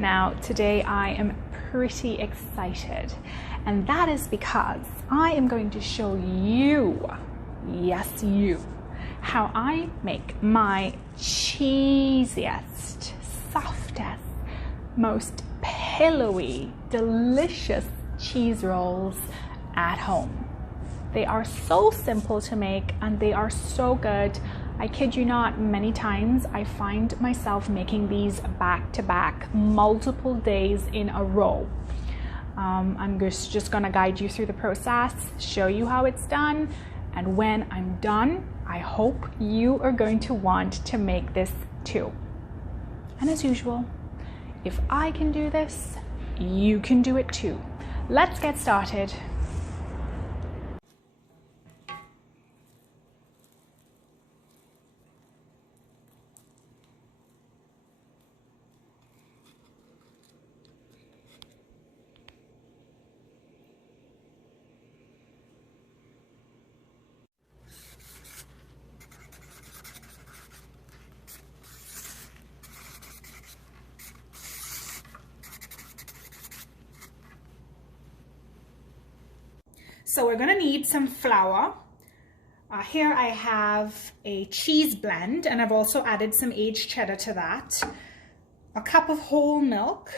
Now, today I am pretty excited, and that is because I am going to show you, yes you, how I make my cheesiest, softest, most pillowy, delicious cheese rolls at home. They are so simple to make and they are so good. I kid you not, many times I find myself making these back to back, multiple days in a row. I'm just gonna guide you through the process, show you how it's done, and when I'm done, I hope you are going to want to make this too. And as usual, if I can do this, you can do it too. Let's get started. So we're gonna need some flour. Here I have a cheese blend, and I've also added some aged cheddar to that. A cup of whole milk,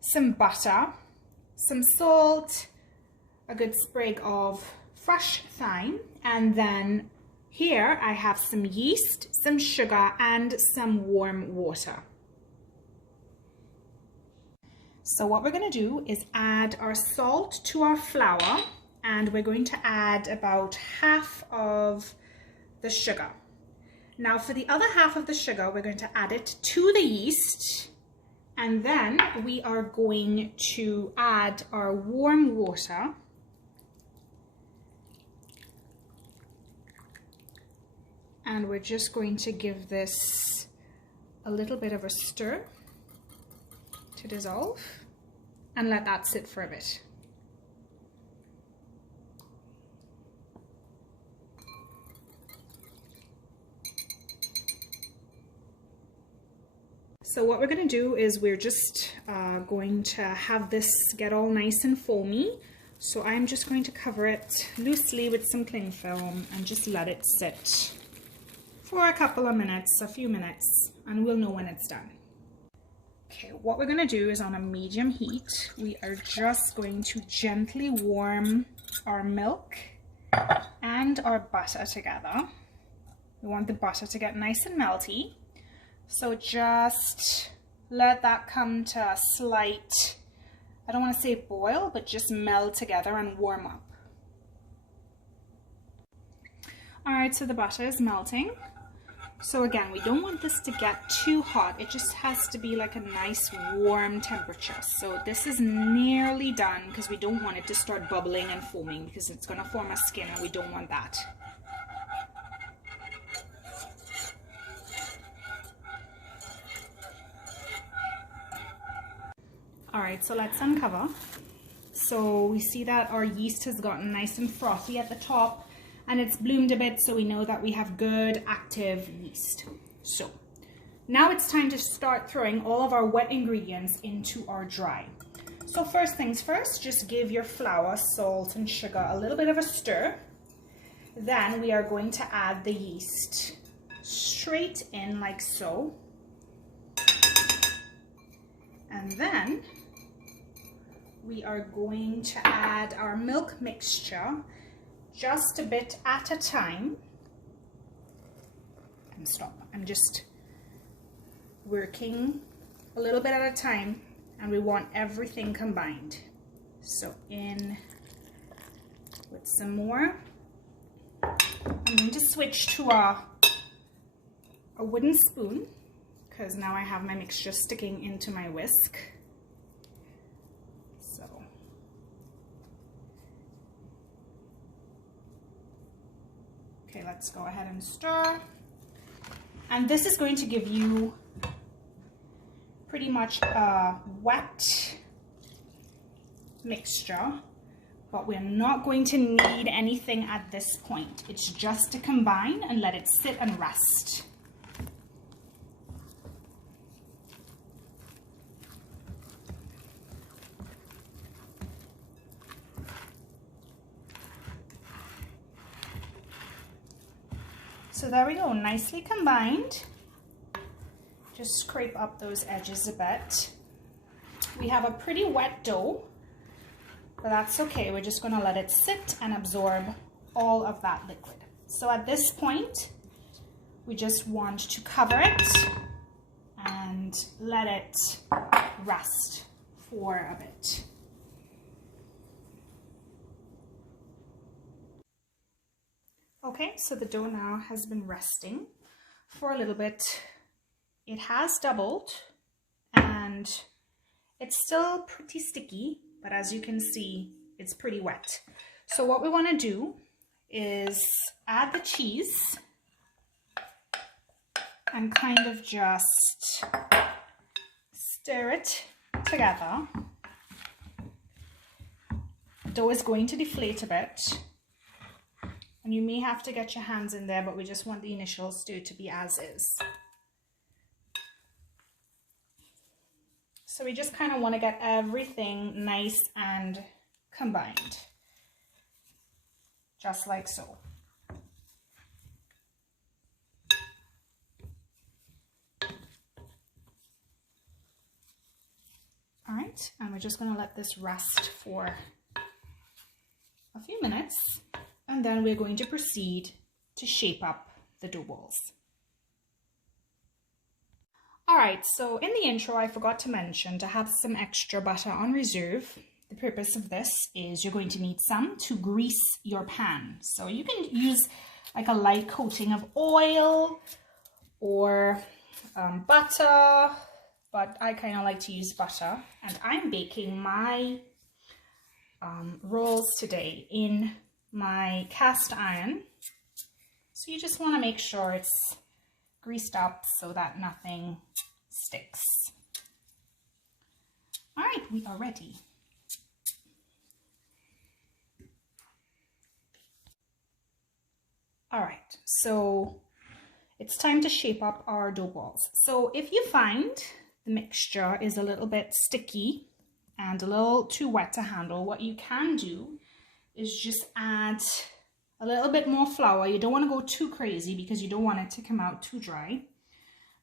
some butter, some salt, a good sprig of fresh thyme, and then here I have some yeast, some sugar, and some warm water. So what we're gonna do is add our salt to our flour, and we're going to add about half of the sugar. Now for the other half of the sugar, we're going to add it to the yeast, and then we are going to add our warm water. And we're just going to give this a little bit of a stir to dissolve and let that sit for a bit. So what we're going to do is we're just going to have this get all nice and foamy. So I'm just going to cover it loosely with some cling film and just let it sit for a couple of minutes, a few minutes, and we'll know when it's done. Okay, what we're going to do is on a medium heat, we are just going to gently warm our milk and our butter together. We want the butter to get nice and melty. So just let that come to a slight, I don't want to say boil, but just meld together and warm up. All right, so the butter is melting. So again, we don't want this to get too hot. It just has to be like a nice warm temperature. So this is nearly done because we don't want it to start bubbling and foaming because it's going to form a skin and we don't want that. All right, so let's uncover. So we see that our yeast has gotten nice and frothy at the top and it's bloomed a bit, so we know that we have good active yeast. So now it's time to start throwing all of our wet ingredients into our dry. So first things first, just give your flour, salt, and sugar a little bit of a stir. Then we are going to add the yeast straight in like so. And then we are going to add our milk mixture just a bit at a time. And stop. I'm just working a little bit at a time, and we want everything combined. So in with some more. I'm going to switch to a wooden spoon because now I have my mixture sticking into my whisk. Okay, let's go ahead and stir. And this is going to give you pretty much a wet mixture, but we're not going to knead anything at this point. It's just to combine and let it sit and rest. So there we go, nicely combined. Just scrape up those edges a bit. We have a pretty wet dough, but that's okay. We're just gonna let it sit and absorb all of that liquid. So at this point, we just want to cover it and let it rest for a bit. Okay, so the dough now has been resting for a little bit. It has doubled and it's still pretty sticky, but as you can see, it's pretty wet. So what we want to do is add the cheese and kind of just stir it together. Dough is going to deflate a bit, and you may have to get your hands in there, but we just want the initial stir to be as is. So we just kind of want to get everything nice and combined, just like so. All right, and we're just going to let this rest for a few minutes, and then we're going to proceed to shape up the dough balls. All right, so in the intro, I forgot to mention to have some extra butter on reserve. The purpose of this is you're going to need some to grease your pan. So you can use like a light coating of oil or butter, but I kind of like to use butter. And I'm baking my rolls today in my cast iron. So you just want to make sure it's greased up so that nothing sticks. All right, we are ready. All right, so it's time to shape up our dough balls. So if you find the mixture is a little bit sticky and a little too wet to handle, what you can do is just add a little bit more flour. You don't want to go too crazy because you don't want it to come out too dry.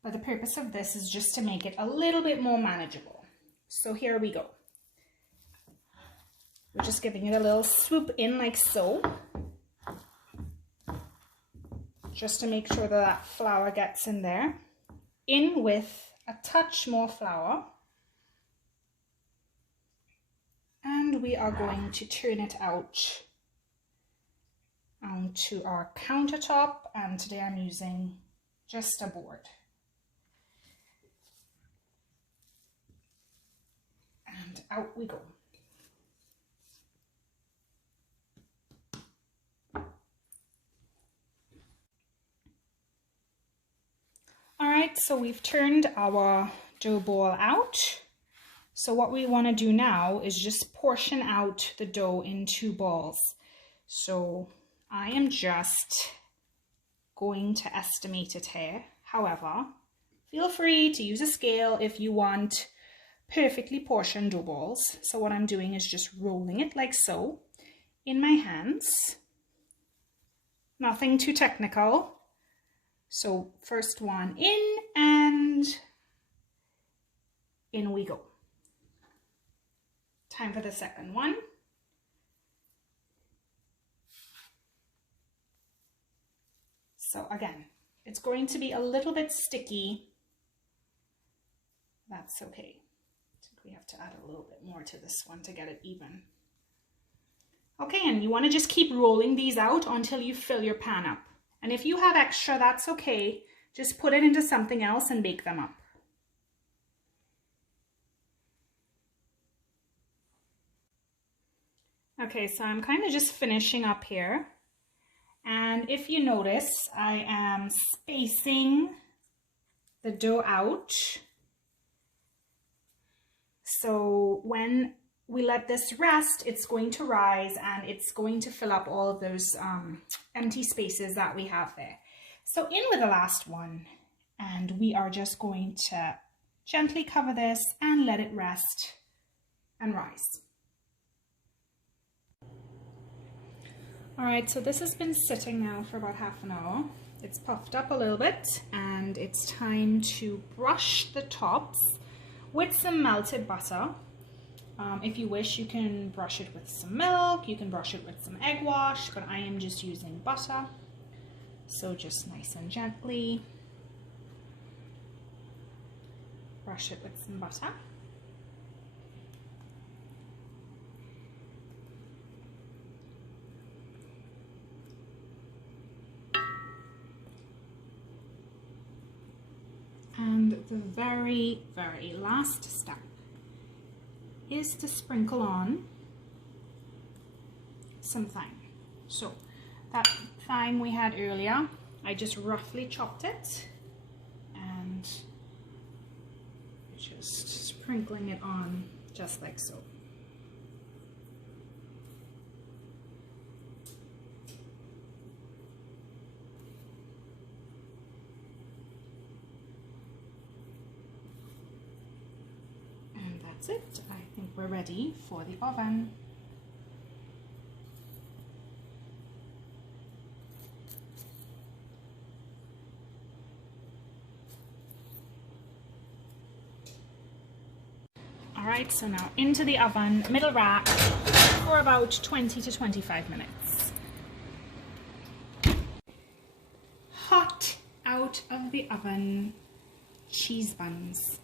But the purpose of this is just to make it a little bit more manageable. So here we go. We're just giving it a little swoop in like so, just to make sure that that flour gets in there. In with a touch more flour. And we are going to turn it out onto our countertop, and today I'm using just a board. And out we go. All right, so we've turned our dough ball out. So what we want to do now is just portion out the dough in 2 balls. So I am just going to estimate it here. However, feel free to use a scale if you want perfectly portioned dough balls. So what I'm doing is just rolling it like so in my hands. Nothing too technical. So first one in, and in we go. Time for the second one. So again, it's going to be a little bit sticky. That's okay. I think we have to add a little bit more to this one to get it even. Okay, and you want to just keep rolling these out until you fill your pan up. And if you have extra, that's okay. Just put it into something else and bake them up. Okay, so I'm kind of just finishing up here. And if you notice, I am spacing the dough out. So when we let this rest, it's going to rise and it's going to fill up all of those empty spaces that we have there. So in with the last one, and we are just going to gently cover this and let it rest and rise. All right, so this has been sitting now for about half an hour. it's puffed up a little bit, and it's time to brush the tops with some melted butter. If you wish, you can brush it with some milk, you can brush it with some egg wash, but I am just using butter. So just nice and gently brush it with some butter. And the very, very last step is to sprinkle on some thyme. So that thyme we had earlier, I just roughly chopped it and just sprinkling it on just like so. That's it. I think we're ready for the oven. Alright, so now into the oven, middle rack, for about 20 to 25 minutes. Hot out of the oven, cheese buns.